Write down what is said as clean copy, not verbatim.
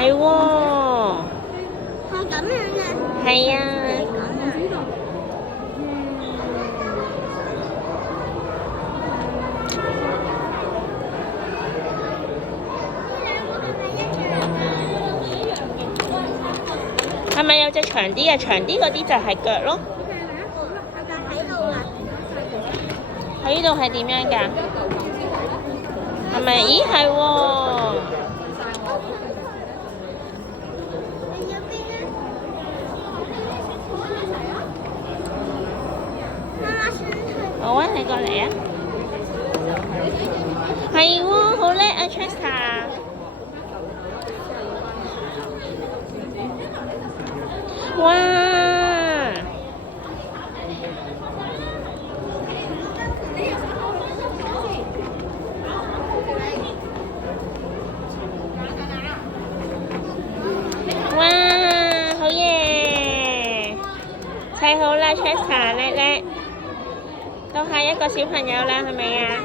係喎，係咁樣嘅。係啊。係咪有隻長啲嘅？長啲嗰啲就係腳咯。喺度啊！喺呢度係點樣㗎？係咪？咦，係喎。你要邊咧？媽媽想去。好啊，你過嚟啊！係喎，好叻啊 Chester！哇！哇！好嘢！砌好啦 Chester，叻叻！到下一個小朋友啦，係咪啊？